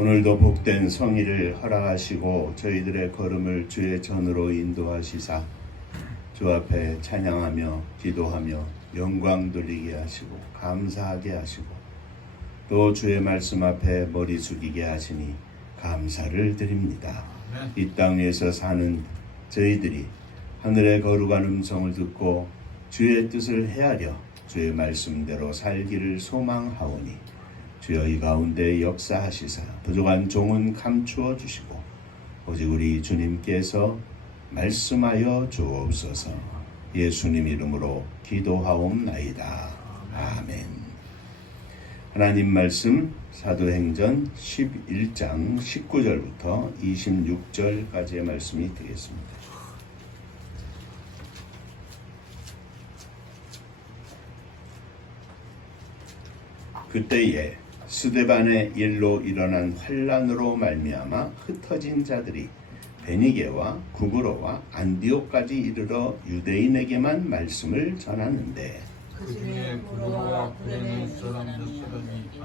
오늘도 복된 성의를 허락하시고 저희들의 걸음을 주의 전으로 인도하시사 주 앞에 찬양하며 기도하며 영광 돌리게 하시고 감사하게 하시고 또 주의 말씀 앞에 머리 숙이게 하시니 감사를 드립니다. 이 땅 위에서 사는 저희들이 하늘의 거룩한 음성을 듣고 주의 뜻을 헤아려 주의 말씀대로 살기를 소망하오니 주여 이 가운데 역사하시사 부족한 종은 감추어 주시고 오직 우리 주님께서 말씀하여 주옵소서. 예수님 이름으로 기도하옵나이다. 아멘. 하나님 말씀 사도행전 11장 19절부터 26절까지의 말씀이 되겠습니다. 그때에 스데반의 일로 일어난 환란으로 말미암아 흩어진 자들이 베니게와 구브로와 안디옥까지 이르러 유대인에게만 말씀을 전하는데 그중에 구브로와 구레네 사람들이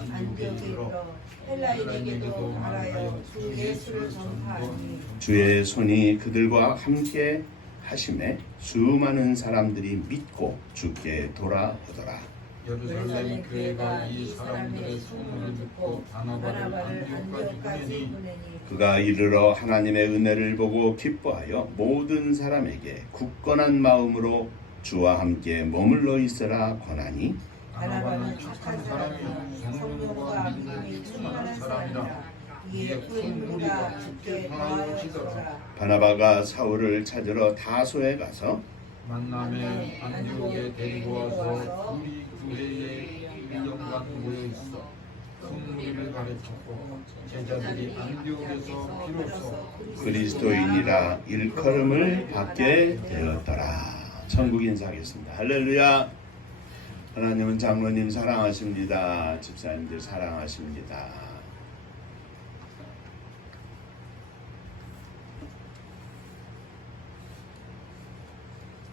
안디옥에 이르러 헬라인에게도 말하여 주 예수를 전파하니 주의 손이 그들과 함께 하심에 수많은 사람들이 믿고 주께 돌아오더라. 예루살렘 교회가 이 사람들의 소문을 듣고 바나바를 안디옥까지 보내니 그가 이르러 하나님의 은혜를 보고 기뻐하여 모든 사람에게 굳건한 마음으로 주와 함께 머물러 있으라 권하니 바나바는 착한 사람이요 성령과 믿음이 충만한 사람이라 이에 구인무리가 주께 구하여 주더라. 바나바가 사울을 찾으러 다소에 가서 만남에 안디옥에 데리고 와서 우리 교회에 1년간 모여있어 큰 무리를 가르쳤고 제자들이 안디옥에서 비로소 그리스도인이라 일컬음을 받게 되었더라. 천국 인사하겠습니다. 할렐루야. 하나님은 장로님 사랑하십니다. 집사님들 사랑하십니다.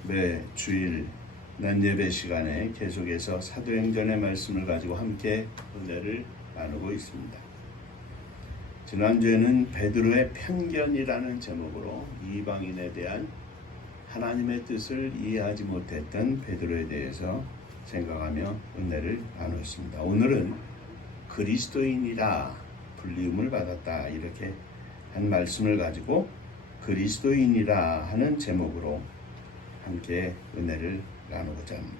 매 주일 낮 예배 시간에 계속해서 사도행전의 말씀을 가지고 함께 은혜를 나누고 있습니다. 지난주에는 베드로의 편견이라는 제목으로 이방인에 대한 하나님의 뜻을 이해하지 못했던 베드로에 대해서 생각하며 은혜를 나누었습니다. 오늘은 그리스도인이라 불리움을 받았다 이렇게 한 말씀을 가지고 그리스도인이라 하는 제목으로 함께 은혜를 나누고자 합니다.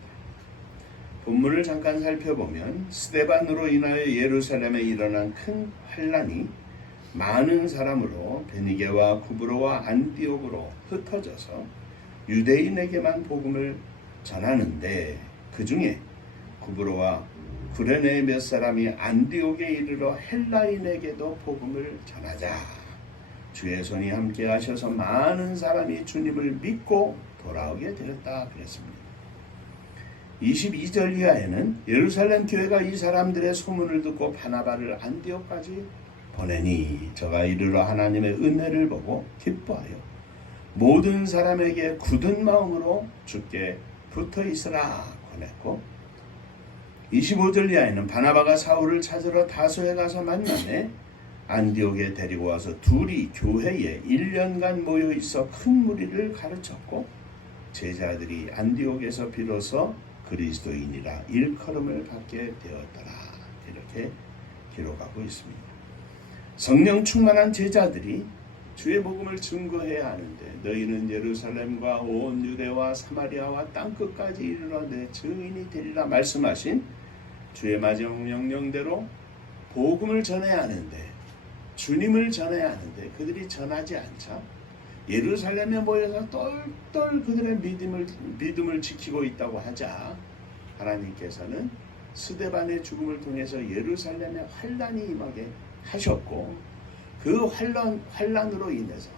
본문을 잠깐 살펴보면 스데반으로 인하여 예루살렘에 일어난 큰 환란이 많은 사람으로 베니게와 구브로와 안디옥으로 흩어져서 유대인에게만 복음을 전하는데 그 중에 구브로와 구레네 몇 사람이 안디옥에 이르러 헬라인에게도 복음을 전하자 주의 손이 함께 하셔서 많은 사람이 주님을 믿고 돌아오게 되었다 그랬습니다. 22절 이하에는 예루살렘 교회가 이 사람들의 소문을 듣고 바나바를 안디옥까지 보내니 저가 이르러 하나님의 은혜를 보고 기뻐하여 모든 사람에게 굳은 마음으로 주께 붙어 있으라 권했고 25절 이하에는 바나바가 사울을 찾으러 다소에 가서 만남에 안디옥에 데리고 와서 둘이 교회에 1년간 모여 있어 큰 무리를 가르쳤고 제자들이 안디옥에서 비로소 그리스도인이라 일컬음을 받게 되었더라 이렇게 기록하고 있습니다. 성령 충만한 제자들이 주의 복음을 증거해야 하는데 너희는 예루살렘과 온 유대와 사마리아와 땅끝까지 이르러 내 증인이 되리라 말씀하신 주의 마지막 명령대로 복음을 전해야 하는데 주님을 전해야 하는데 그들이 전하지 않자 예루살렘에 모여서 똘똘 그들의 믿음을 지키고 있다고 하자 하나님께서는 스데반의 죽음을 통해서 예루살렘에 환란이 임하게 하셨고 그 환란으로 인해서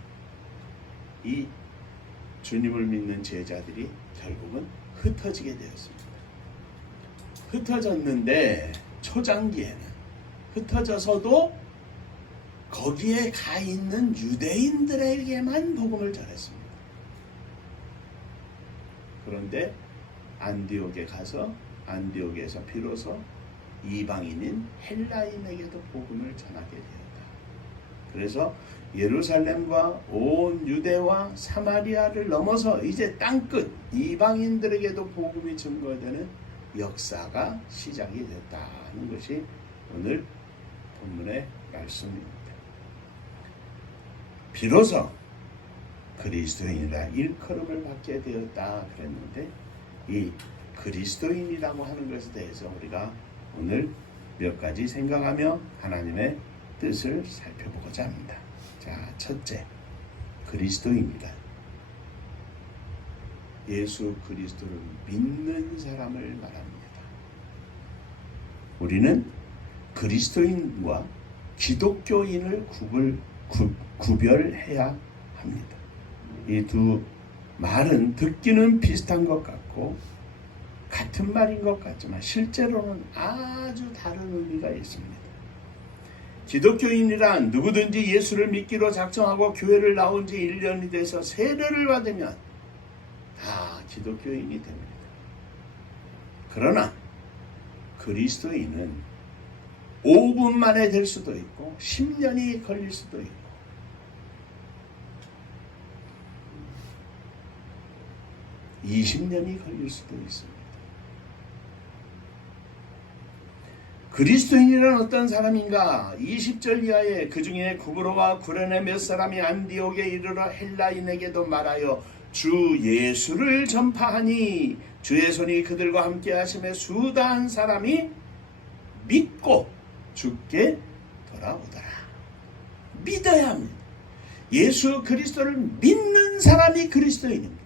이 주님을 믿는 제자들이 결국은 흩어지게 되었습니다. 흩어졌는데 초장기에는 흩어져서도 거기에 가 있는 유대인들에게만 복음을 전했습니다. 그런데 안디옥에 가서 안디옥에서 비로소 이방인인 헬라인에게도 복음을 전하게 되었다. 그래서 예루살렘과 온 유대와 사마리아를 넘어서 이제 땅끝 이방인들에게도 복음이 증거되는 역사가 시작이 됐다는 것이 오늘 본문의 말씀입니다. 비로소 그리스도인이라 일컬음을 받게 되었다 그랬는데, 이 그리스도인이라고 하는 것에 대해서 우리가 오늘 몇 가지 생각하며 하나님의 뜻을 살펴보고자 합니다. 자, 첫째, 그리스도인이란 예수 그리스도를 믿는 사람을 말합니다. 우리는 그리스도인과 기독교인을 구별해야 합니다. 이 두 말은 듣기는 비슷한 것 같고 같은 말인 것 같지만 실제로는 아주 다른 의미가 있습니다. 기독교인이란 누구든지 예수를 믿기로 작정하고 교회를 나온 지 1년이 돼서 세례를 받으면 다 기독교인이 됩니다. 그러나 그리스도인은 5분 만에 될 수도 있고 10년이 걸릴 수도 있고 20년이 걸릴 수도 있습니다. 그리스도인이란 어떤 사람인가? 20절 이하에 그 중에 구브로와 구레네 몇 사람이 안디옥에 이르러 헬라인에게도 말하여 주 예수를 전파하니 주의 손이 그들과 함께 하심에 수다한 사람이 믿고 주께 돌아오더라. 믿어야 합니다. 예수 그리스도를 믿는 사람이 그리스도인입니다.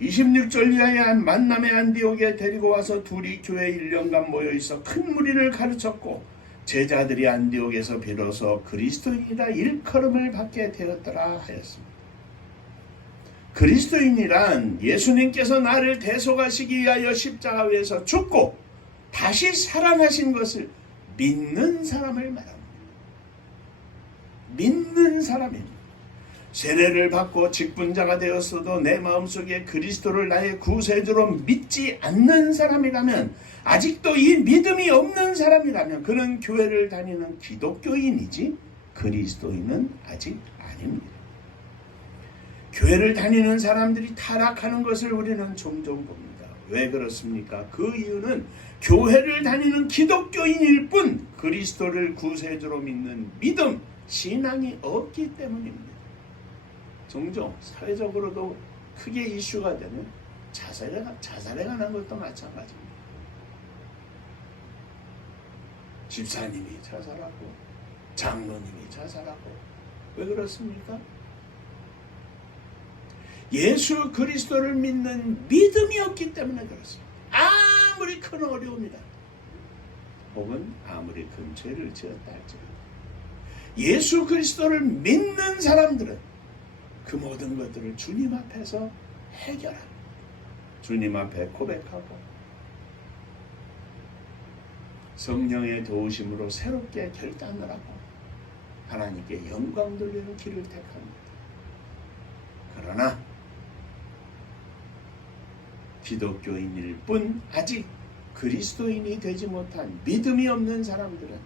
26절 이하에 한 만남의 안디옥에 데리고 와서 둘이 교회 1년간 모여있어 큰 무리를 가르쳤고 제자들이 안디옥에서 비로소 그리스도인이라 일컬음을 받게 되었더라 하였습니다. 그리스도인이란 예수님께서 나를 대속하시기 위하여 십자가 위에서 죽고 다시 살아나신 것을 믿는 사람을 말합니다. 믿는 사람입니다. 세례를 받고 직분자가 되었어도 내 마음속에 그리스도를 나의 구세주로 믿지 않는 사람이라면, 아직도 이 믿음이 없는 사람이라면 그는 교회를 다니는 기독교인이지 그리스도인은 아직 아닙니다. 교회를 다니는 사람들이 타락하는 것을 우리는 종종 봅니다. 왜 그렇습니까? 그 이유는 교회를 다니는 기독교인일 뿐 그리스도를 구세주로 믿는 믿음, 신앙이 없기 때문입니다. 종종 사회적으로도 크게 이슈가 되는 자살에 관한 것도 마찬가지입니다. 집사님이 자살하고 장로님이 자살하고 왜 그렇습니까? 예수 그리스도를 믿는 믿음이 없기 때문에 그렇습니다. 아무리 큰 어려움이다 혹은 아무리 큰 죄를 지었다 할지라도 예수 그리스도를 믿는 사람들은 그 모든 것들을 주님 앞에서 해결합니다. 주님 앞에 고백하고 성령의 도우심으로 새롭게 결단을 하고 하나님께 영광 돌리는 길을 택합니다. 그러나 기독교인일 뿐 아직 그리스도인이 되지 못한 믿음이 없는 사람들은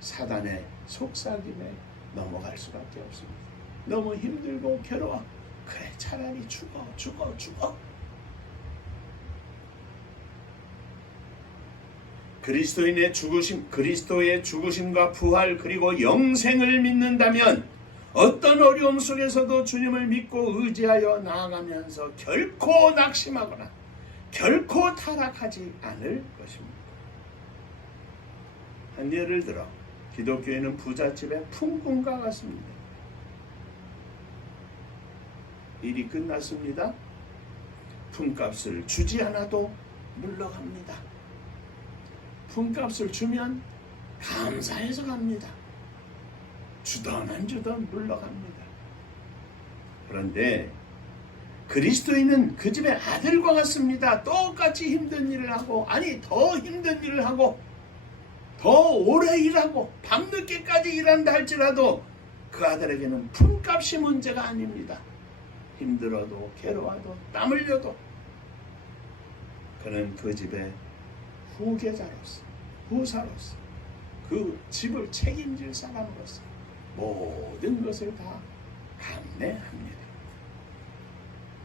사단의 속삭임에 넘어갈 수밖에 없습니다. 너무 힘들고 괴로워. 그래, 차라리 죽어. 그리스도의 죽으심과 부활 그리고 영생을 믿는다면 어떤 어려움 속에서도 주님을 믿고 의지하여 나아가면서 결코 낙심하거나 결코 타락하지 않을 것입니다. 한 예를 들어 기독교인은 부잣집의 품꾼과 같습니다. 일이 끝났습니다. 품값을 주지 않아도 물러갑니다. 품값을 주면 감사해서 갑니다. 주던 안 주던 물러갑니다. 그런데 그리스도인은 그 집의 아들과 같습니다. 똑같이 힘든 일을 하고, 아니 더 힘든 일을 하고 더 오래 일하고 밤늦게까지 일한다 할지라도 그 아들에게는 품값이 문제가 아닙니다. 힘들어도 괴로워도 땀 흘려도 그는 그 집의 후계자로서, 후사로서 그 집을 책임질 사람으로서 모든 것을 다 감내합니다.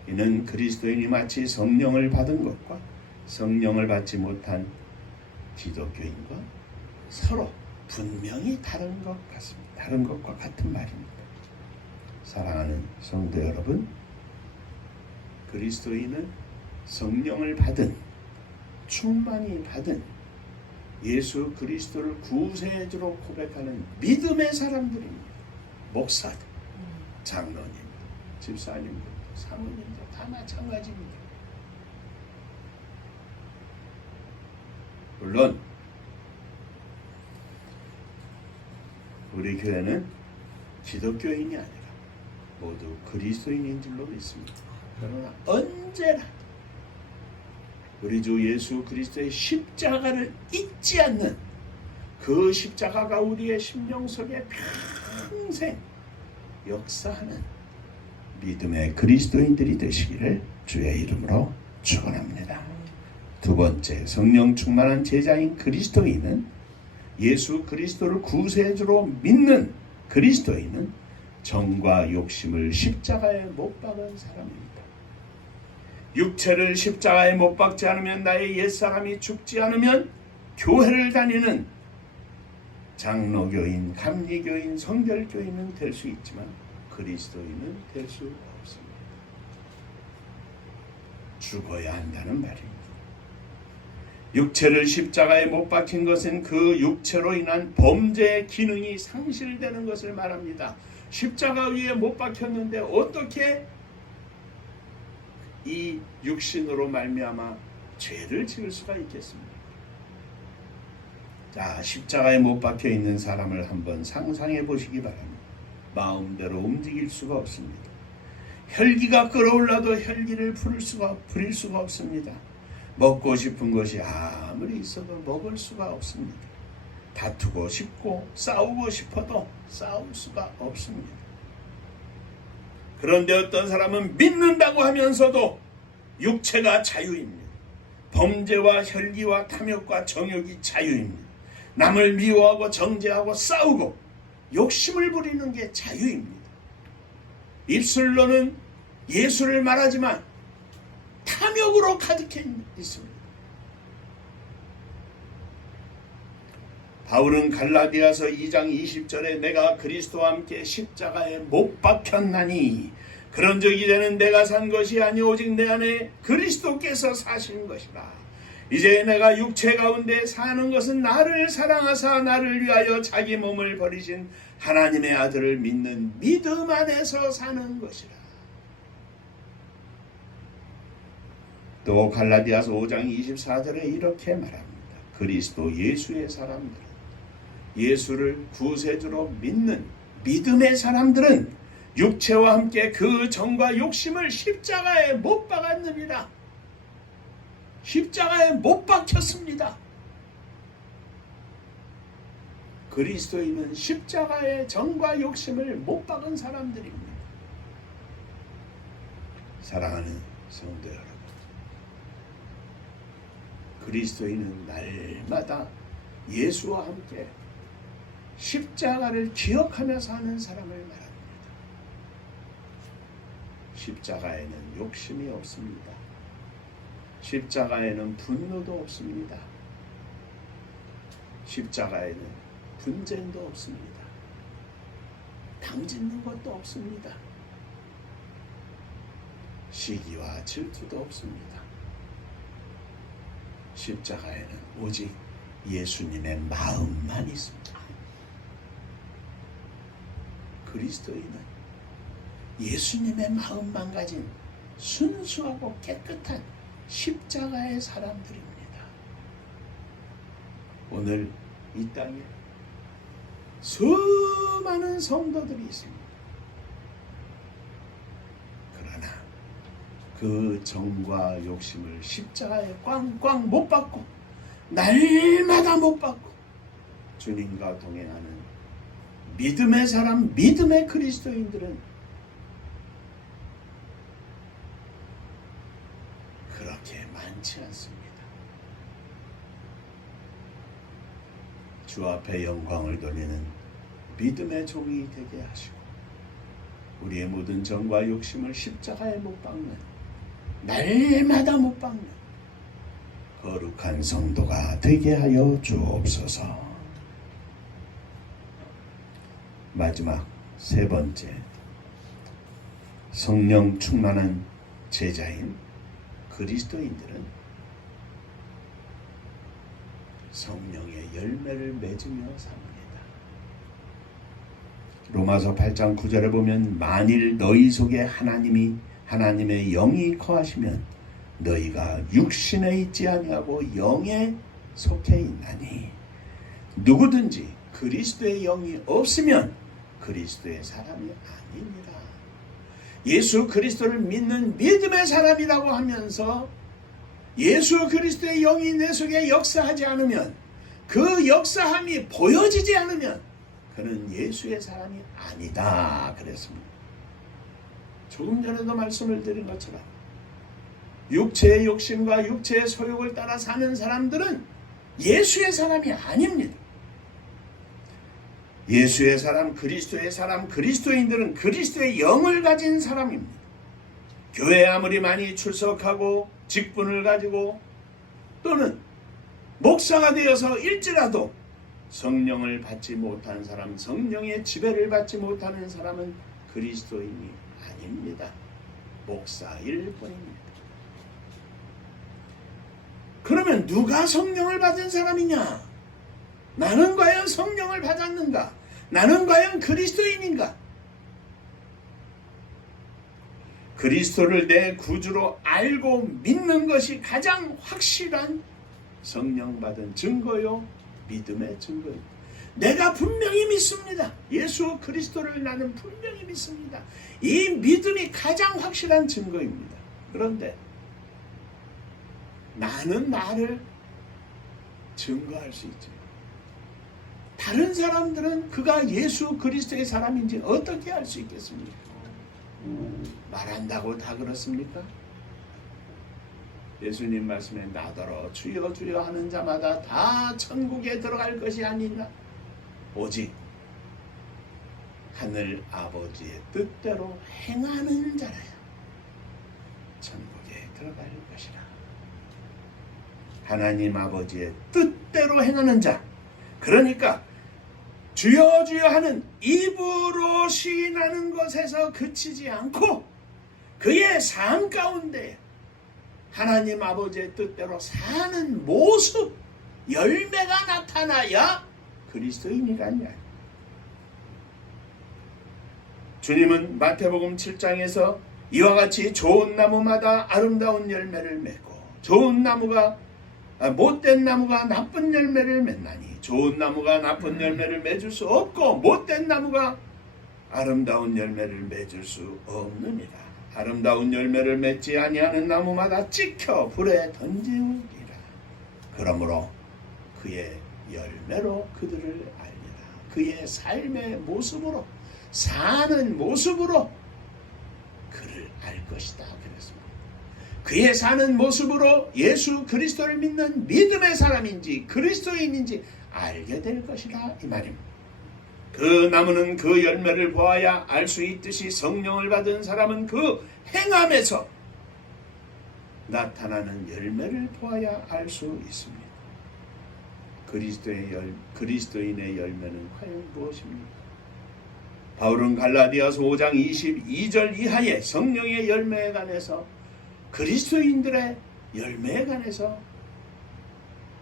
이는 그리스도인이 마치 성령을 받은 것과 성령을 받지 못한 기독교인과 서로 분명히 다른 것 같습니다. 다른 것과 같은 말입니다. 사랑하는 성도 여러분, 그리스도인은 성령을 받은, 충만히 받은 예수 그리스도를 구세주로 고백하는 믿음의 사람들입니다. 목사들, 장로님, 집사님들, 사모님들 다 마찬가지입니다. 물론 우리 교회는 기독교인이 아니라 모두 그리스도인인 줄로 믿습니다. 그러나 언제나 우리 주 예수 그리스도의 십자가를 잊지 않는 그 십자가가 우리의 심령 속에 평생 역사하는 믿음의 그리스도인들이 되시기를 주의 이름으로 축원합니다. 두 번째, 성령 충만한 제자인 그리스도인은 예수 그리스도를 구세주로 믿는 그리스도인은 정과 욕심을 십자가에 못 박은 사람입니다. 육체를 십자가에 못 박지 않으면, 나의 옛사람이 죽지 않으면 교회를 다니는 장로교인, 감리교인, 성결교인은 될 수 있지만 그리스도인은 될 수 없습니다. 죽어야 한다는 말입니다. 육체를 십자가에 못 박힌 것은 그 육체로 인한 범죄의 기능이 상실되는 것을 말합니다. 십자가 위에 못 박혔는데 어떻게 이 육신으로 말미암아 죄를 지을 수가 있겠습니까? 자, 십자가에 못 박혀 있는 사람을 한번 상상해 보시기 바랍니다. 마음대로 움직일 수가 없습니다. 혈기가 끓어올라도 혈기를 부릴 수가 없습니다. 먹고 싶은 것이 아무리 있어도 먹을 수가 없습니다. 다투고 싶고 싸우고 싶어도 싸울 수가 없습니다. 그런데 어떤 사람은 믿는다고 하면서도 육체가 자유입니다. 범죄와 혈기와 탐욕과 정욕이 자유입니다. 남을 미워하고 정죄하고 싸우고 욕심을 부리는 게 자유입니다. 입술로는 예수를 말하지만 탐욕으로 가득해 있습니다. 바울은 갈라디아서 2장 20절에 내가 그리스도와 함께 십자가에 못 박혔나니 그런즉 이제는 내가 산 것이 아니 오직 내 안에 그리스도께서 사신 것이라. 이제 내가 육체 가운데 사는 것은 나를 사랑하사 나를 위하여 자기 몸을 버리신 하나님의 아들을 믿는 믿음 안에서 사는 것이라. 또 갈라디아서 5장 24절에 이렇게 말합니다. 그리스도 예수의 사람들은, 예수를 구세주로 믿는 믿음의 사람들은 육체와 함께 그 정과 욕심을 십자가에 못 박았느니라. 십자가에 못 박혔습니다. 그리스도인은 십자가의 정과 욕심을 못 박은 사람들입니다. 사랑하는 성도 여러분, 그리스도인은 날마다 예수와 함께 십자가를 기억하며 사는 사람을 말합니다. 십자가에는 욕심이 없습니다. 십자가에는 분노도 없습니다. 십자가에는 분쟁도 없습니다. 당짓는 것도 없습니다. 시기와 질투도 없습니다. 십자가에는 오직 예수님의 마음만 있습니다. 그리스도인은 예수님의 마음만 가진 순수하고 깨끗한 십자가의 사람들입니다. 오늘 이 땅에 수많은 성도들이 있습니다. 그러나 그 정과 욕심을 십자가에 꽝꽝 못 박고 날마다 못 박고 주님과 동행하는 믿음의 사람, 믿음의 그리스도인들은 그렇게 많지 않습니다. 주 앞에 영광을 돌리는 믿음의 종이 되게 하시고 우리의 모든 정과 욕심을 십자가에 못 박는 날마다 못 박는 거룩한 성도가 되게 하여 주옵소서. 마지막 세 번째, 성령 충만한 제자인 그리스도인들은 성령의 열매를 맺으며 삽니다. 로마서 8장 9절에 보면 만일 너희 속에 하나님의 영이 거하시면 너희가 육신에 있지 아니하고 영에 속해 있나니 누구든지 그리스도의 영이 없으면 그리스도의 사람이 아닙니다. 예수 그리스도를 믿는 믿음의 사람이라고 하면서 예수 그리스도의 영이 내 속에 역사하지 않으면, 그 역사함이 보여지지 않으면 그는 예수의 사람이 아니다 그랬습니다. 조금 전에도 말씀을 드린 것처럼 육체의 욕심과 육체의 소욕을 따라 사는 사람들은 예수의 사람이 아닙니다. 예수의 사람, 그리스도의 사람, 그리스도인들은 그리스도의 영을 가진 사람입니다. 교회에 아무리 많이 출석하고 직분을 가지고 또는 목사가 되어서 일지라도 성령을 받지 못한 사람, 성령의 지배를 받지 못하는 사람은 그리스도인이 아닙니다. 목사일 뿐입니다. 그러면 누가 성령을 받은 사람이냐? 나는 과연 성령을 받았는가? 나는 과연 그리스도인인가? 그리스도를 내 구주로 알고 믿는 것이 가장 확실한 성령 받은 증거요, 믿음의 증거입니다. 내가 분명히 믿습니다. 예수 그리스도를 나는 분명히 믿습니다. 이 믿음이 가장 확실한 증거입니다. 그런데 나는 나를 증거할 수 있죠. 다른 사람들은 그가 예수 그리스도의 사람인지 어떻게 알 수 있겠습니까? 말한다고 다 그렇습니까? 예수님 말씀에 나더러 주여 주여 하는 자마다 다 천국에 들어갈 것이 아니라 오직 하늘 아버지의 뜻대로 행하는 자라야 천국에 들어갈 것이라. 하나님 아버지의 뜻대로 행하는 자, 그러니까 주여 주여 하는 입으로 시인하는 것에서 그치지 않고 그의 삶 가운데 하나님 아버지의 뜻대로 사는 모습, 열매가 나타나야 그리스도인이라는 이야기. 주님은 마태복음 7장에서 이와 같이 좋은 나무마다 아름다운 열매를 맺고 못된 나무가 나쁜 열매를 맺나니 좋은 나무가 나쁜 열매를 맺을 수 없고 못된 나무가 아름다운 열매를 맺을 수 없느니라. 아름다운 열매를 맺지 아니하는 나무마다 찍혀 불에 던지우리라. 그러므로 그의 열매로 그들을 알리라. 그의 삶의 모습으로, 사는 모습으로 그를 알 것이다 그랬습니다. 그의 사는 모습으로 예수 그리스도를 믿는 믿음의 사람인지 그리스도인인지 알게 될 것이다 이 말입니다. 그 나무는 그 열매를 보아야 알 수 있듯이 성령을 받은 사람은 그 행함에서 나타나는 열매를 보아야 알 수 있습니다. 그리스도인의 열매는 과연 무엇입니까? 바울은 갈라디아서 5장 22절 이하의 성령의 열매에 관해서, 그리스도인들의 열매에 관해서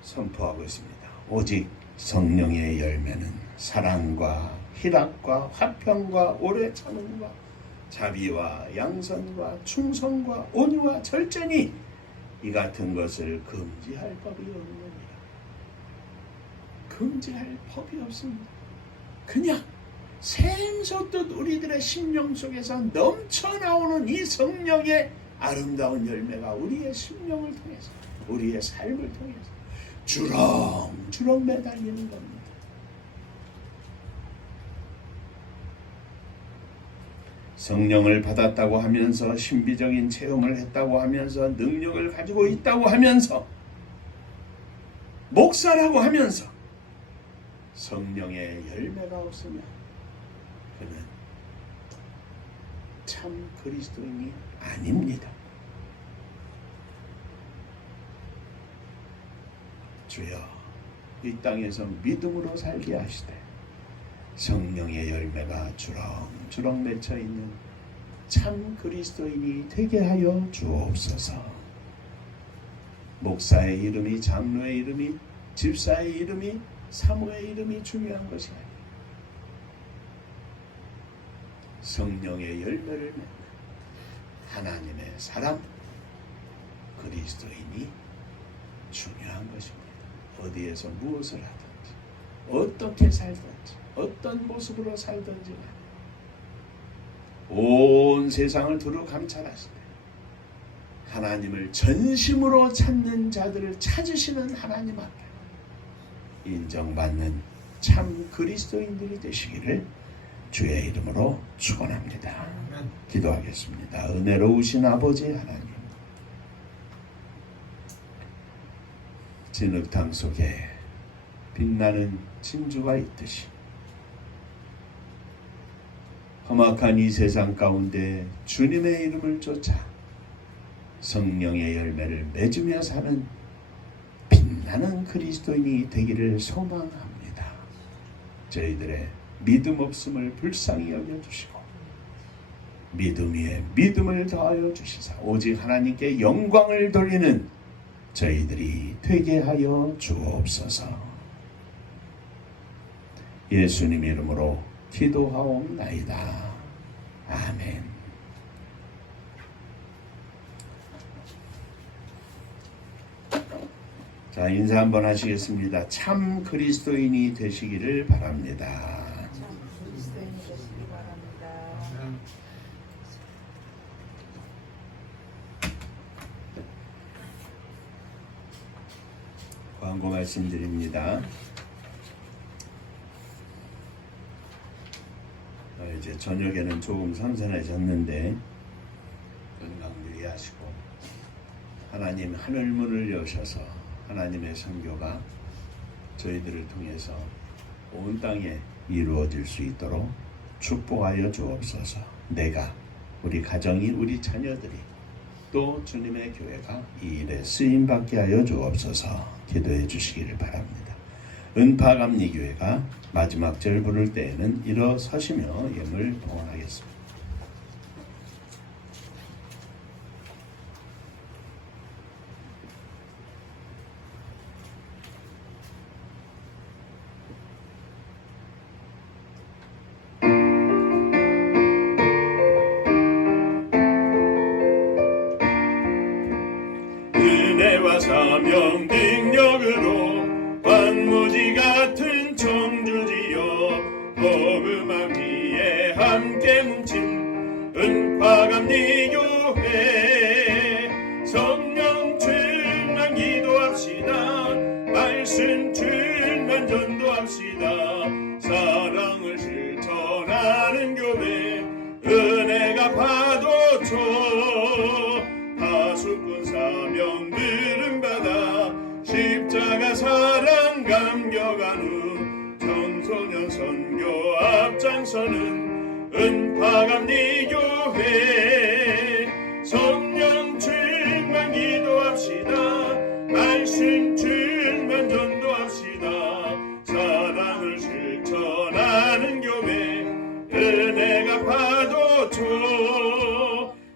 선포하고 있습니다. 오직 성령의 열매는 사랑과 희락과 화평과 오래 참음과 자비와 양선과 충성과 온유와 절제니 이 같은 것을 금지할 법이 없느니라. 금지할 법이 없습니다. 그냥 샘솟듯 우리들의 심령 속에서 넘쳐나오는 이 성령의 아름다운 열매가 우리의 심령을 통해서, 우리의 삶을 통해서 주렁주렁 매달리는 겁니다. 성령을 받았다고 하면서, 신비적인 체험을 했다고 하면서, 능력을 가지고 있다고 하면서, 목사라고 하면서 성령의 열매가 없으면 그는 참 그리스도인이 아닙니다. 주여, 이 땅에서 믿음으로 살게 하시되 성령의 열매가 주렁주렁 맺혀 있는 참 그리스도인이 되게 하여 주옵소서. 목사의 이름이, 장로의 이름이, 집사의 이름이, 사모의 이름이 중요한 것이 아니라 성령의 열매를 맺는 하나님의 사람 그리스도인이 중요한 것입니다. 어디에서 무엇을 하든지, 어떻게 살든지, 어떤 모습으로 살든지 온 세상을 두루 감찰하시되 하나님을 전심으로 찾는 자들을 찾으시는 하나님 앞에 인정받는 참 그리스도인들이 되시기를 주의 이름으로 축원합니다. 기도하겠습니다. 은혜로우신 아버지 하나님, 진흙탕 속에 빛나는 진주가 있듯이 험악한 이 세상 가운데 주님의 이름을 쫓아 성령의 열매를 맺으며 사는 빛나는 그리스도인이 되기를 소망합니다. 저희들의 믿음 없음을 불쌍히 여겨주시고 믿음 위에 믿음을 더하여 주시사 오직 하나님께 영광을 돌리는 저희들이 되게 하여 주옵소서. 예수님 이름으로 기도하옵나이다. 아멘. 자, 인사 한번 하시겠습니다. 참 그리스도인이 되시기를 바랍니다. 참 그리스도인이 되시기 바랍니다. 광고 말씀드립니다. 이제 저녁에는 조금 선선해졌는데 건강 유의하시고 하나님 하늘문을 여셔서 하나님의 선교가 저희들을 통해서 온 땅에 이루어질 수 있도록 축복하여 주옵소서. 내가, 우리 가정이, 우리 자녀들이 또 주님의 교회가 이 일에 쓰임받게 하여 주옵소서. 기도해 주시기를 바랍니다. 은파감리교회가 마지막 절 부를 때에는 일어서시며 예물 봉헌하겠습니다. 은혜와 사명 능력으로 관무지 같은 청주지여 복음함 위에 함께 뭉친 은파감리교회 성령 충만 기도합시다. 말씀 충만 전도합시다. 사랑을 실천하는 교회 은혜가 파도쳐 다수꾼 사명들은 받아 십자가 사랑 감격하는 청소년 선교 앞장서는 은파감리교회 성령 충만 기도합시다. 말씀 충만 전도합시다. 사랑을 실천하는 교회 은혜가 파도쳐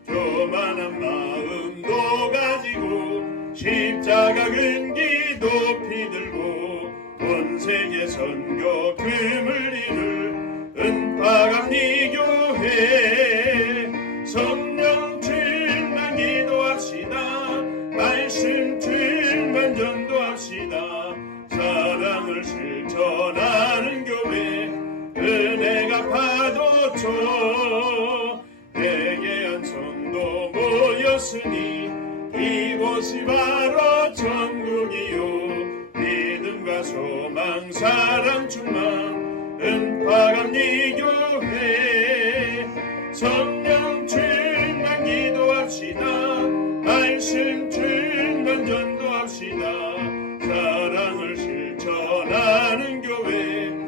교만한 마음도 가지고 십자가 근기 높이 들고 온 세계 선교 금을 이룰 은파감리교회 성령 충만 기도합시다. 말씀 충만 전도합시다. 사랑을 실천하는 교회 은혜가 파도쳐 대개한 성도 모였으니 이곳이 바로 천국이요 믿음과 소망 사랑 충만 은파감리교회 성령 충만 기도합시다. 말씀 충만 전도합시다. 사랑을 실천하는 교회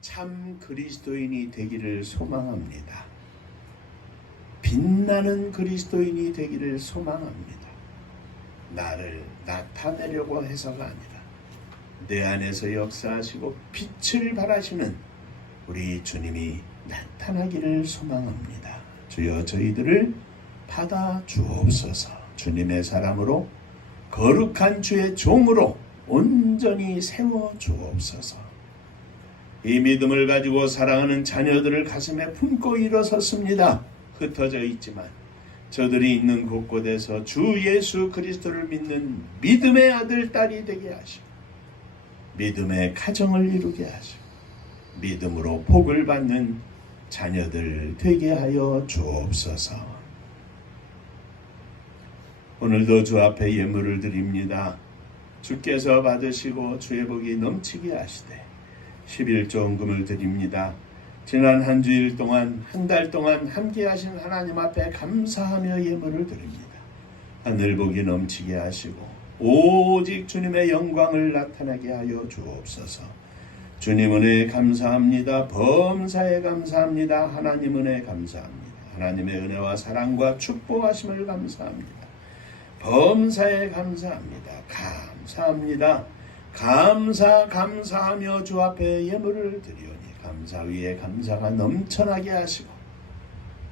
참 그리스도인이 되기를 소망합니다. 빛나는 그리스도인이 되기를 소망합니다. 나를 나타내려고 해서가 아니라 내 안에서 역사하시고 빛을 발하시는 우리 주님이 나타나기를 소망합니다. 주여 저희들을 받아 주옵소서. 주님의 사람으로 거룩한 주의 종으로 온전히 세워 주옵소서. 이 믿음을 가지고 사랑하는 자녀들을 가슴에 품고 일어섰습니다. 흩어져 있지만 저들이 있는 곳곳에서 주 예수 그리스도를 믿는 믿음의 아들, 딸이 되게 하시고 믿음의 가정을 이루게 하시고 믿음으로 복을 받는 자녀들 되게 하여 주옵소서. 오늘도 주 앞에 예물을 드립니다. 주께서 받으시고 주의 복이 넘치게 하시되 11조원금을 드립니다. 지난 한 주일 동안 한 달 동안 함께 하신 하나님 앞에 감사하며 예물을 드립니다. 하늘 복이 넘치게 하시고 오직 주님의 영광을 나타나게 하여 주옵소서. 주님 은혜 감사합니다. 범사에 감사합니다. 하나님 은혜 감사합니다. 하나님의 은혜와 사랑과 축복하심을 감사합니다. 범사에 감사합니다. 감사합니다. 감사하며 주 앞에 예물을 드리오니 감사 위에 감사가 넘쳐나게 하시고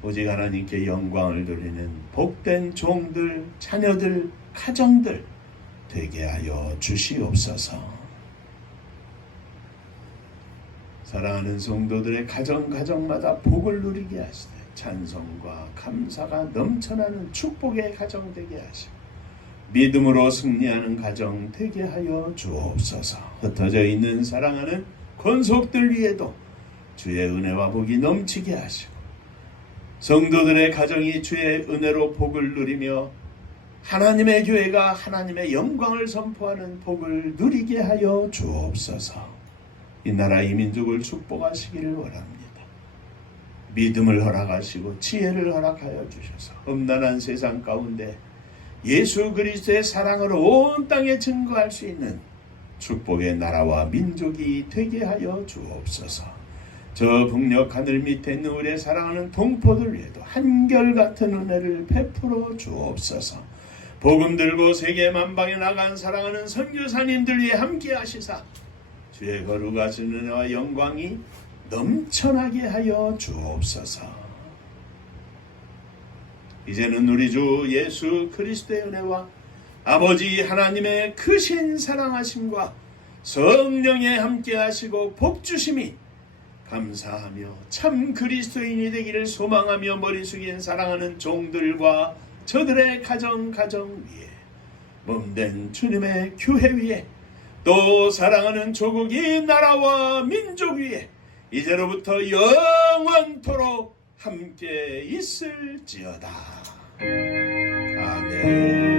오직 하나님께 영광을 돌리는 복된 종들, 자녀들, 가정들 되게 하여 주시옵소서. 사랑하는 성도들의 가정마다 복을 누리게 하시되 찬송과 감사가 넘쳐나는 축복의 가정 되게 하시고 믿음으로 승리하는 가정 되게 하여 주옵소서. 흩어져 있는 사랑하는 권속들 위에도 주의 은혜와 복이 넘치게 하시고 성도들의 가정이 주의 은혜로 복을 누리며 하나님의 교회가 하나님의 영광을 선포하는 복을 누리게 하여 주옵소서. 이 나라 이 민족을 축복하시기를 원합니다. 믿음을 허락하시고 지혜를 허락하여 주셔서 험난한 세상 가운데 예수 그리스도의 사랑을 온 땅에 증거할 수 있는 축복의 나라와 민족이 되게 하여 주옵소서. 저 북녘 하늘 밑에 있는 우리의 사랑하는 동포들 위에도 한결같은 은혜를 베풀어 주옵소서. 복음 들고 세계 만방에 나간 사랑하는 선교사님들 위해 함께 하시사 주의 거룩하신 은혜와 영광이 넘쳐나게 하여 주옵소서. 이제는 우리 주 예수 그리스도의 은혜와 아버지 하나님의 크신 사랑하심과 성령의 함께 하시고 복주심이 감사하며 참 그리스도인이 되기를 소망하며 머리 숙인 사랑하는 종들과 저들의 가정 위에 몸된 주님의 교회 위에 또 사랑하는 조국이 나라와 민족 위에 이제로부터 영원토록 함께 있을지어다. 아멘.